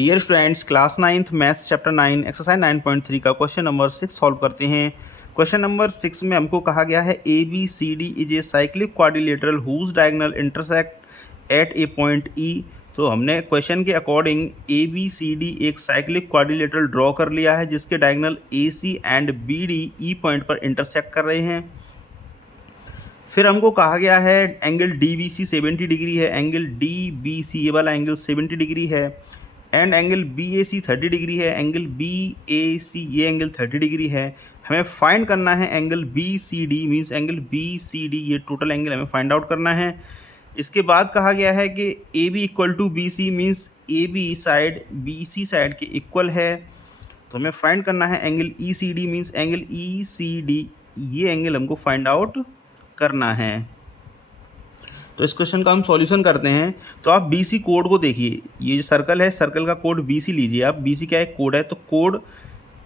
Dear students, class 9th maths chapter 9 exercise 9.3 का question number 6 solve करते हैं। Question number 6 में हमको कहा गया है A B C D is a cyclic quadrilateral whose diagonal intersect at a point E. तो हमने क्वेश्चन के according A B C D एक साइक्लिक क्वाड्रिलेटरल ड्रॉ कर लिया है जिसके diagonal A C and B D E point पर intersect कर रहे हैं। फिर हमको कहा गया है angle D B C 70 degree है, एंगल डी बी सी ये वाला एंगल 70 डिग्री है, and angle B A C 30 degree है, एंगल बी ए सी ये एंगल 30 डिग्री है। हमें फाइंड करना है angle B C D, means angle B C D ये टोटल एंगल हमें फाइंड आउट करना है। इसके बाद कहा गया है कि A B equal to B C, means A B side B C side के इक्वल है। तो हमें फाइंड करना है angle E C D, means angle E C D ये एंगल हमको फाइंड आउट करना है। तो इस क्वेश्चन का हम सॉल्यूशन करते हैं। तो आप बी सी कोड को देखिए, ये जो सर्कल है सर्कल का कोड बी सी लीजिए आप। बी सी क्या है? कोड है। तो कोड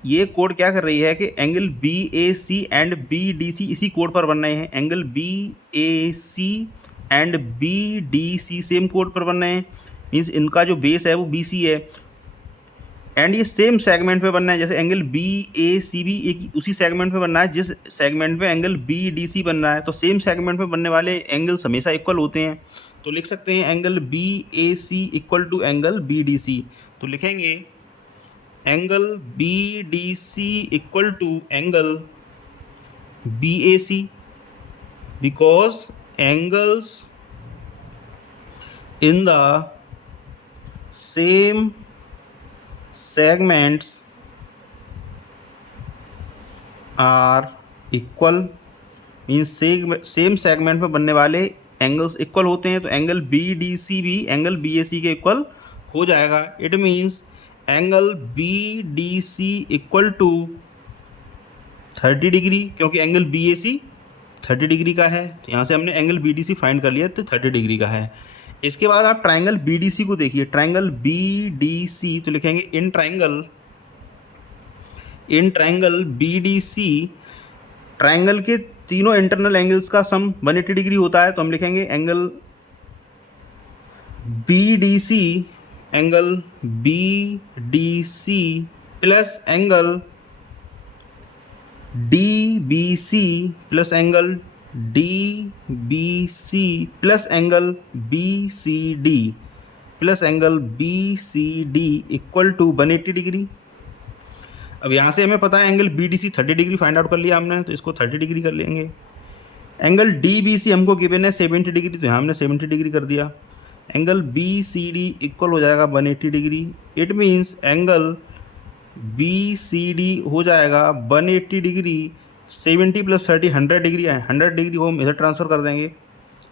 ये कोड क्या कर रही है कि angle B A C and B D C इसी कोड पर बन रहे हैं। Angle B A C and B D C same कोड पर बन रहे हैं, मीन्स इनका जो बेस है वो बी सी है एंड ये सेम सेगमेंट पे बनना है। जैसे एंगल बी ए सी भी एक उसी सेगमेंट पे बनना है जिस सेगमेंट पे एंगल बी डी सी बन रहा है। तो सेम सेगमेंट पे बनने वाले एंगल्स हमेशा इक्वल होते हैं। तो लिख सकते हैं angle B A C equal to angle B D C. तो लिखेंगे angle B D C equal to angle B A C, because angles in the same segments are equal, means same segment में बनने वाले angles equal होते हैं। तो angle B D सी भी angle B A सी के इक्वल हो जाएगा। It means angle B D C equal to 30 degree, क्योंकि angle B A C 30 degree का है। तो यहाँ से हमने angle B D C find कर लिया, तो 30 डिग्री का है। इसके बाद आप ट्राइंगल बी डी सी को देखिए, ट्राइंगल बी डी सी। तो लिखेंगे in triangle B D C, triangle के तीनों इंटरनल एंगल्स का सम 180 डिग्री होता है। तो हम लिखेंगे angle B D C, angle B D C plus angle D B C plus angle D B C plus angle B C D plus angle B C D equal to 180 degree. अब यहाँ से हमें पता है angle B D C 30 degree find out कर लिया हमने, तो इसको 30 डिग्री कर लेंगे। एंगल डी बी सी हमको गिवन है 70 डिग्री, तो यहाँ हमने 70 डिग्री कर दिया। Angle B C D equal हो जाएगा 180 degree. It means angle B C D हो जाएगा 180 डिग्री। 70 प्लस 30 100 डिग्री है, 100 डिग्री को हम इधर ट्रांसफ़र कर देंगे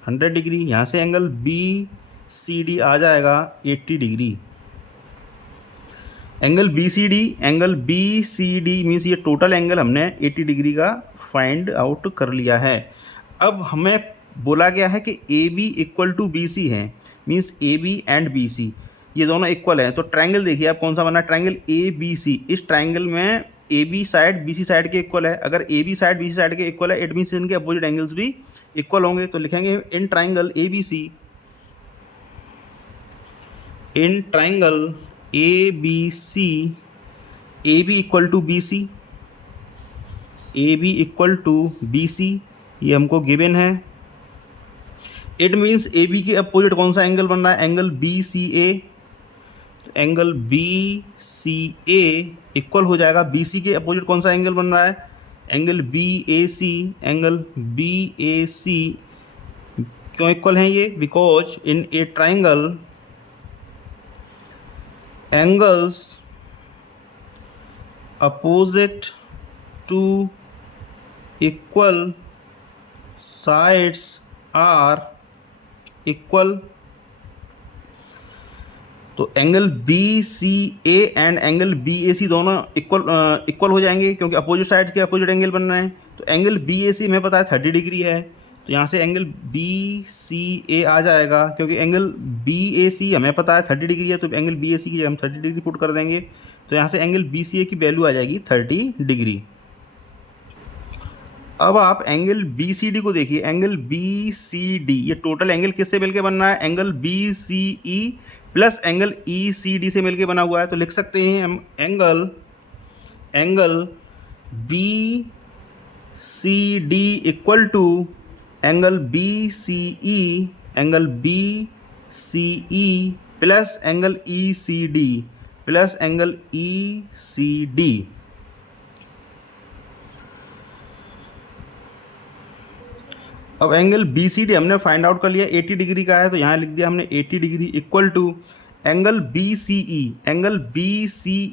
100 डिग्री। यहाँ से एंगल बी सी डी आ जाएगा 80 degree. Angle B C D means ये टोटल एंगल हमने 80 डिग्री का फाइंड आउट कर लिया है। अब हमें बोला गया है कि A B equal to B C है, means A B and B C ये दोनों इक्वल हैं। तो ट्रायंगल देखिए आप कौन सा बना, ट्रायंगल ए बी सी। इस ट्रायंगल में A B side B C side के इक्वल है। अगर A B side B C side के इक्वल है, इट मीन्स इनके अपोजिट एंगल्स भी इक्वल होंगे। तो लिखेंगे in triangle A B C, in triangle A B C, A B equal to B C, A B equal to B C ये हमको given है। इट मीन्स ए बी के opposite कौन सा एंगल बन रहा है, एंगल बी सी ए। Angle B C ए equal हो जाएगा बी सी के अपोजिट कौन सा एंगल बन रहा है, angle B A C. Angle B A C क्यों इक्वल हैं ये, because in a triangle angles opposite to equal sides are equal. तो angle B C A and angle B A C दोनों इक्वल हो जाएंगे, क्योंकि अपोजिट साइड के opposite angle बन रहे हैं। तो एंगल बी ए सी हमें पता है 30 डिग्री है, तो यहाँ से एंगल बी सी ए आ जाएगा, क्योंकि एंगल बी ए सी हमें पता है 30 डिग्री है। तो एंगल बी ए सी की हम 30 डिग्री पुट कर देंगे, तो यहाँ से एंगल बी सी ए की वैल्यू आ जाएगी 30 डिग्री। अब आप एंगल बी सी डी को देखिए, एंगल बी सी डी ये टोटल एंगल किससे मिलकर बन रहा है, angle B C E plus angle E C D से मिलके बना हुआ है, तो लिख सकते हैं हम angle B C D equal to angle B C E plus angle E C D. अब एंगल बी सी डी हमने फाइंड आउट कर लिया, 80 डिग्री का है, तो यहाँ लिख दिया हमने 80 degree equal to angle B C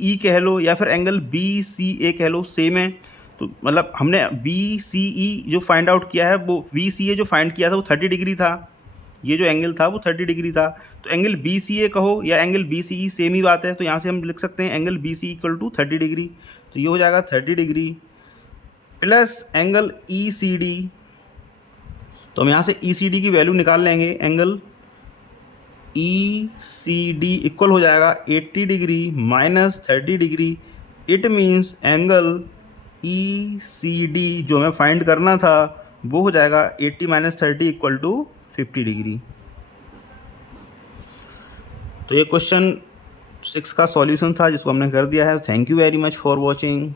E कह लो या फिर एंगल बी सी ए कह लो, सेम है। तो मतलब हमने बी सी ई जो फाइंड आउट किया है, वो बी सी ए जो फाइंड किया था वो 30 डिग्री था, ये जो एंगल था वो 30 डिग्री था। तो एंगल बी सी ए कहो या angle B C E, same ही बात है। तो यहाँ से हम लिख सकते हैं angle B C equal to 30 degree, तो ये हो जाएगा 30 degree plus angle E C D. तो हम यहाँ से ई सी डी की वैल्यू निकाल लेंगे, angle E C D equal हो जाएगा 80 degree minus 30 degree. It means angle E C D जो हमें फाइंड करना था वो हो जाएगा 80 माइनस 30 इक्वल टू 50 डिग्री। तो ये क्वेश्चन 6 का सॉल्यूशन था जिसको हमने कर दिया है। Thank you very much for watching.